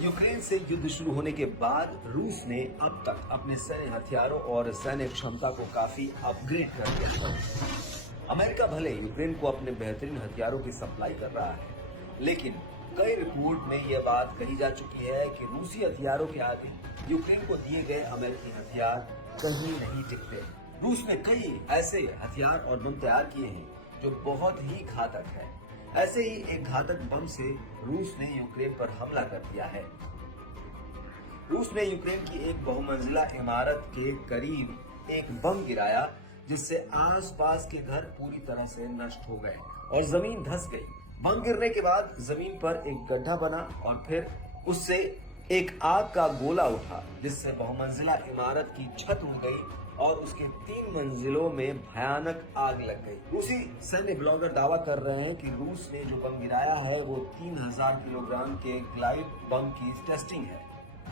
Ukraine से युद्ध शुरू होने के बाद रूस ने अब तक अपने सैन्य हथियारों और सैन्य क्षमता को काफी अपग्रेड कर दिया है। अमेरिका भले यूक्रेन को अपने बेहतरीन हथियारों की सप्लाई कर रहा है, लेकिन कई रिपोर्ट में यह बात कही जा चुकी है कि रूसी हथियारों के आगे यूक्रेन को दिए गए अमेरिकी हथियार कहीं नहीं टिकते। रूस ने कई ऐसे हथियार और बम तैयार किए हैं जो बहुत ही घातक है। ऐसे ही एक घातक बम से रूस ने यूक्रेन पर हमला कर दिया है। रूस ने यूक्रेन की एक बहुमंजिला इमारत के करीब एक बम गिराया, जिससे आसपास के घर पूरी तरह से नष्ट हो गए और जमीन धंस गई। बम गिरने के बाद जमीन पर एक गड्ढा बना और फिर उससे एक आग का गोला उठा, जिससे बहुमंजिला इमारत की छत उड़ गई और उसके 3 मंजिलों में भयानक आग लग गई। रूसी सैन्य ब्लॉगर दावा कर रहे हैं कि रूस ने जो बम गिराया है वो 3000 किलोग्राम के ग्लाइड बम की टेस्टिंग है।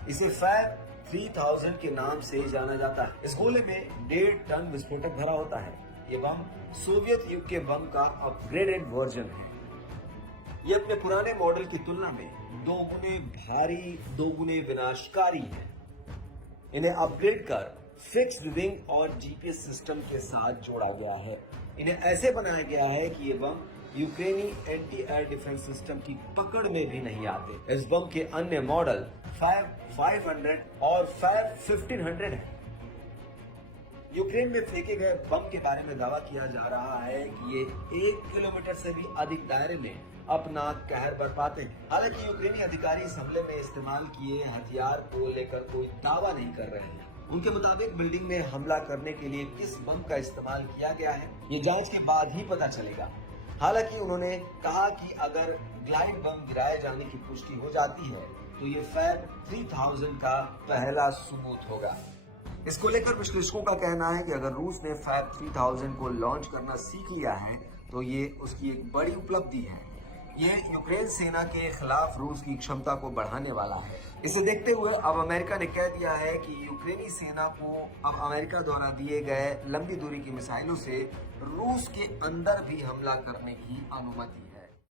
इसे फैब 3000 के नाम से जाना जाता है। इस गोले में 1.5 टन विस्फोटक भरा होता है। ये बम सोवियत युग के बम का अपग्रेडेड वर्जन है। ये अपने पुराने मॉडल की तुलना में 2 गुने भारी, 2 गुने विनाशकारी है। इन्हें अपग्रेड कर फिक्स्ड विंग और जीपीएस सिस्टम के साथ जोड़ा गया है। इन्हें ऐसे बनाया गया है कि ये बम यूक्रेनी एंटी एयर डिफेंस सिस्टम की पकड़ में भी नहीं आते। इस बम के अन्य मॉडल फैब 500 और फैब 1500 है। यूक्रेन में फेंके गए बम के बारे में दावा किया जा रहा है कि ये 1 किलोमीटर से भी अधिक दायरे में अपना कहर बरपाते हैं। हालांकि यूक्रेनी अधिकारी इस हमले में इस्तेमाल किए हथियार को लेकर कोई दावा नहीं कर रहे हैं। उनके मुताबिक बिल्डिंग में हमला करने के लिए किस बम का इस्तेमाल किया गया है, ये जांच के बाद ही पता चलेगा। हालांकि उन्होंने कहा कि अगर ग्लाइड बम गिराए जाने की पुष्टि हो जाती है तो ये फैब 3000 का पहला सबूत होगा। इसको लेकर विश्लेषकों का कहना है कि अगर रूस ने फैब 3000 को लॉन्च करना सीख लिया है तो ये उसकी एक बड़ी उपलब्धि है। ये यूक्रेन सेना के खिलाफ रूस की क्षमता को बढ़ाने वाला है। इसे देखते हुए अब अमेरिका ने कह दिया है कि यूक्रेनी सेना को अब अमेरिका द्वारा दिए गए लंबी दूरी की मिसाइलों से रूस के अंदर भी हमला करने की अनुमति है।